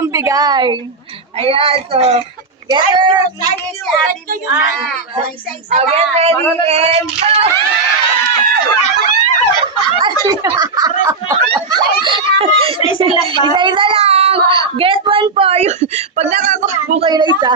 ng bigay. Ayan, so, get ready. Get ready and... Isa-isa lang. Get one po. Pag nakakuha po kayo na isa.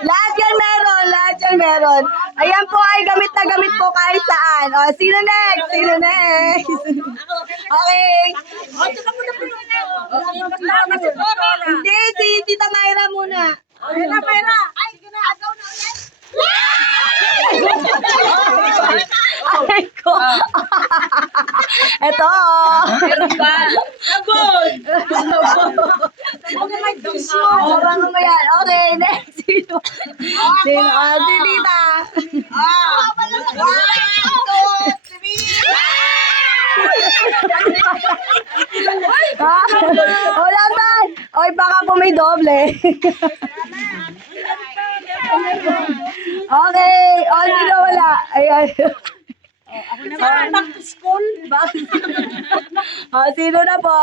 Lahat yan meron. Ayan po ay gamit na gamit po kahit saan. Sino next? Okay. Hindi, si Tita Mayra muna. Mayra. Ay, ginagaw na ulit. Ay ko. Ito. Meron pa. Sabon. Sabon mo yan. Okay, next. Sino? Si Tita. Wala ba? Oy, baka po may doble. Okay. Sino wala? Ayan. Ako naman. Back to school. Sino na po?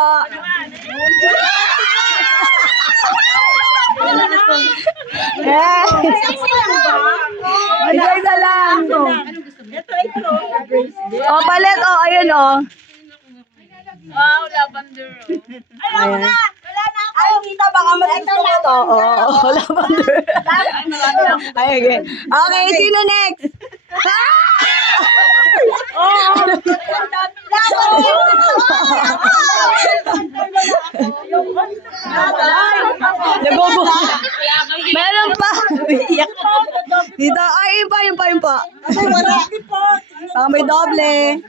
Yes. Isa lang. Palit. Ayun Lavender. Wala na ako. Ay, kita baka mag-gusto ko to. Lavender. Okay. Okay, sino next? Nagogo. Meron pa. Dito, yun pa. Baka may doble.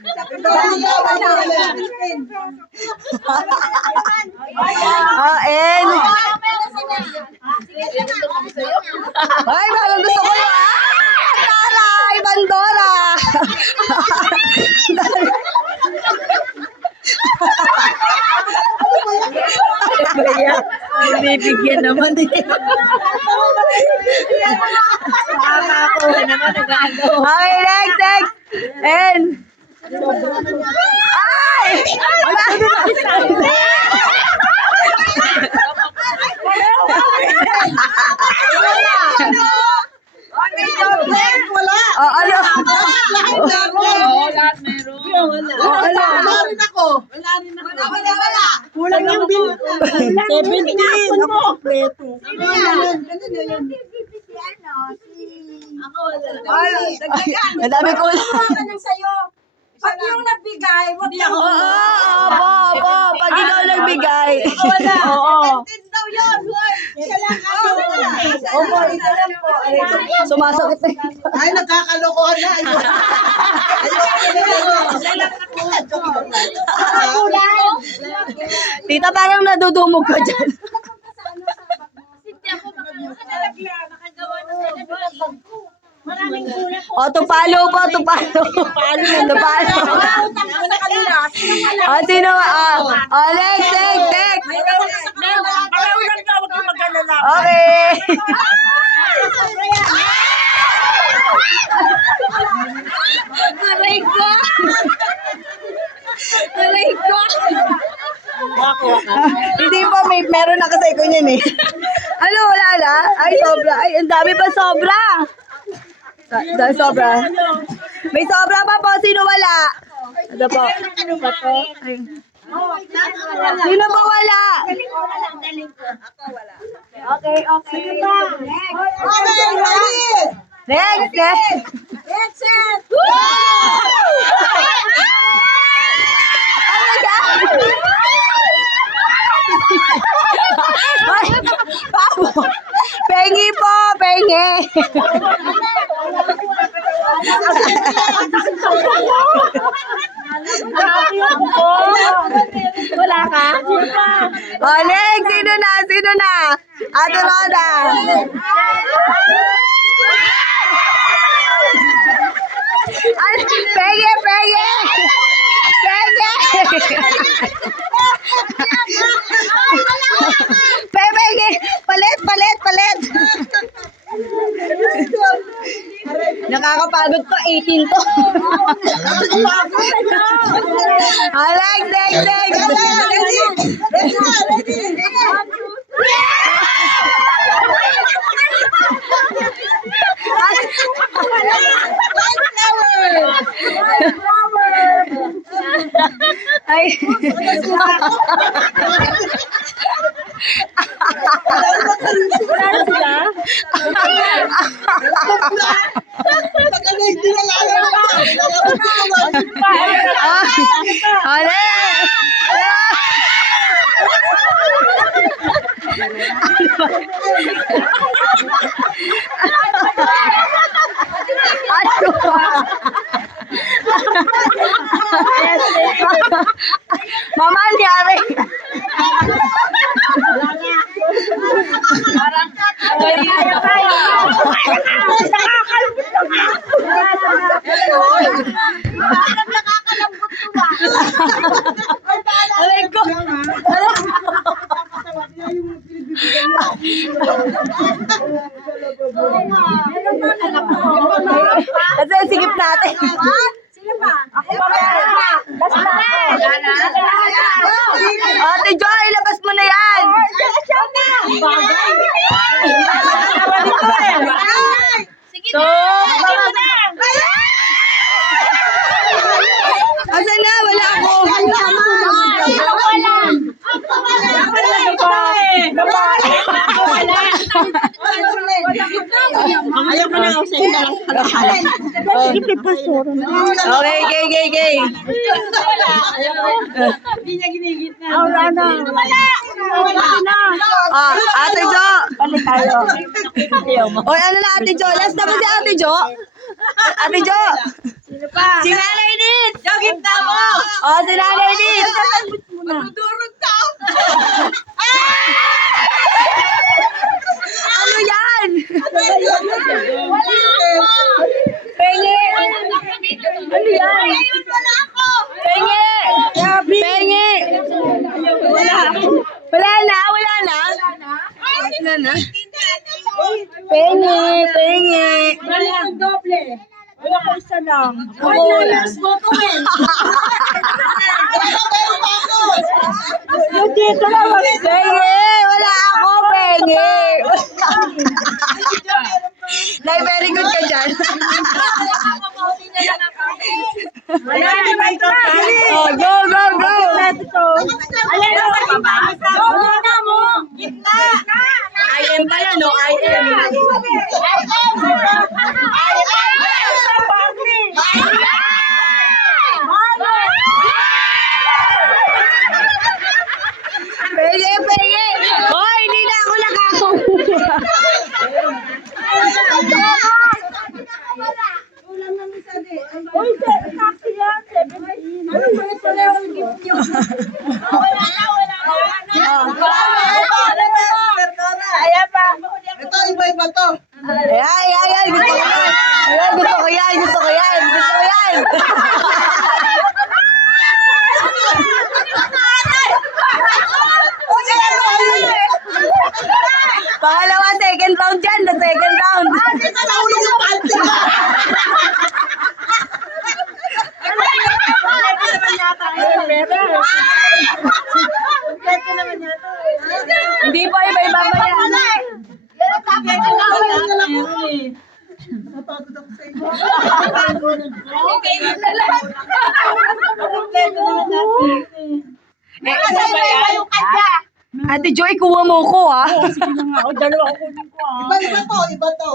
And... Ay, parang gusto ko yun. Taray, Bandora. Bibigyan naman Nakakakuha naman nag-ano. Okay, next. And... Ay! Wala. Ano? Lahat meron. Wala. Kulang yung bill ko. 17. Ako kompleto. Ang dami ko lang. Pag yung nagbigay, wag na ako. Opo. Pag ikaw nagbigay. Wala. Oo. 17 daw yun. Isa lang ako. Opo, ito lang po. Sumasakit na yun. Ay, nagkakalokohan na. Tita, parang nadudumog ka dyan. Tupalo po, tupalo. Sino? Next. Okay. Aray ko. Hindi po, meron na kasi ko niyan eh. Ano, wala na? Ay, sobra. Ay, ang dami pa sobra. Sobra. May sobra pa po. Sino wala? Ito po. Ay. Sino ba wala? Okay. Next. Pengi po, pengi. Wala ka? Next, sino na? Ate Roda. Pengi. Pengi. Palit. Nakakapagod to, 18 to. Next. Ano ba? Mama, nangyari. Aray ko. Kasi sigip natin. Ate Joy, ilabas mo na yan. Asan na? Wala ako. Ayaw ko na ako sa inyo. Okay, gay. Ate Jo. Oy, ano na Ate Jo? Last na ba si Ate Jo? Ate Jo. Si Nanay Nit. Yung gitna mo. Oh, si Nanay Nit. Magdudurog ka. Ano yan? Pengi. Ano yan? Pengi. Pengi. Wala na. Pengi. Wala ko isa lang. Yung dito lang. Pengi. Wala ako, Pengi. Nay, very good ka dyan. Oh, go. I am pala, no? I am. Penge. Hoy, hindi na ako nakakuha. Uy, taxi yan. 17. Ano ba ito na yung gift nyo? Wala na. Ayan pa. Ito, iba to. Ayan. Gusto ko yan. Pangalawa, second round dyan. The second round. Ito, nahulog yung panty ko. Hindi po, iba-iba pa yan. Napagod ako sa inyo. Ate Joy, kuha mo ko, ha? Sige na nga. O, dalawa ko kunin ko ah. Iba to.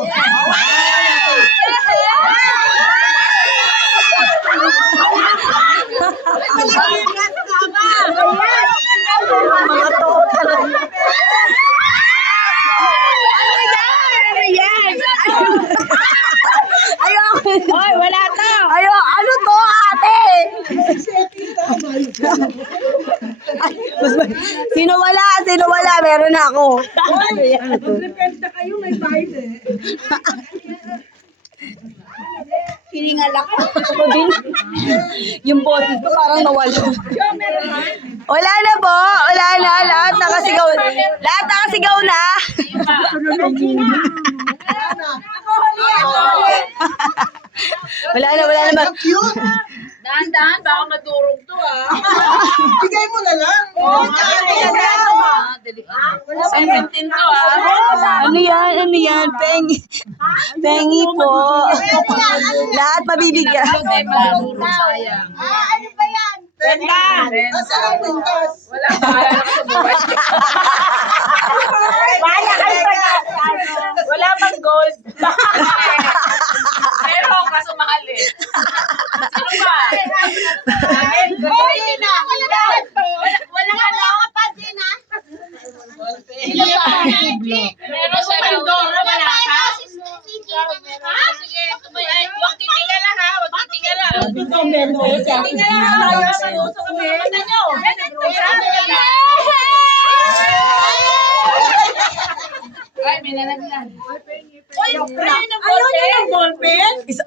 Mga to talaga. Ano yan? Ayoko. Oy, wala to. Ano to, ate? Sino wala? Meron na ako. Depende kayo, may bayad eh. Hiningal ako din. Yung boses ko parang nawala. Wala na po. Wala na. Lahat nakasigaw na. Wala na. Cute. Dahan-dahan, baka madurog to Bigay mo na lang. Dali. 17 to Ano yan? Pengi po. Lahat mabibigyan. Ay, madurog, sayang. Nasaan ang pintas? Wala pa, kaya ako sa buhay. Wala pang gold. Pero, kaso mahal eh. Sino ba? Wala ka na. Meron siya Pandora, wala ka? Sige, huwag titingnan lang ha, huwag titingnan lang. Titingnan lang ha, huwag sa mata nyo. Ay, may nalaglag.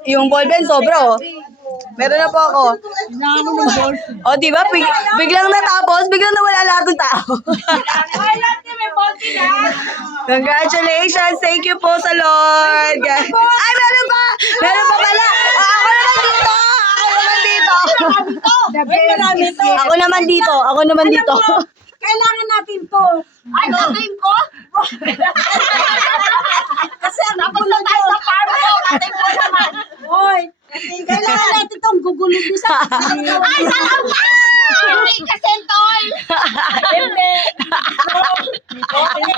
Yung ballpen, sobra oh. Meron na po ako. O, di ba? Biglang natapos, biglang nawala lahat ng tao. Congratulations! Thank you po sa Lord! Ay, meron pa! Meron pa pala! Ako naman dito! Ako naman dito! Ako naman dito! Kailangan natin to. Ay, natin ko? Kasi ang gugulo tayo sa farm ko. Natin ko naman. Hoy, kailangan natin itong gugulong din sa Ay, sarap pa! Hindi ka sentol! Hindi.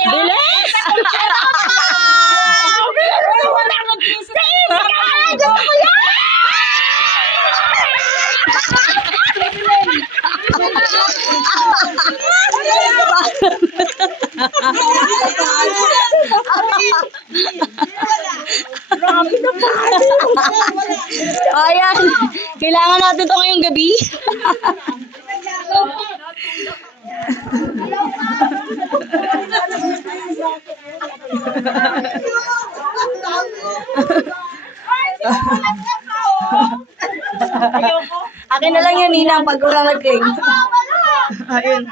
Bilis! Wala nang krisis. Ayan. Kailangan natin ito ngayong gabi. Akin na lang yun, Nina, pag wala nag-claim. Ayun.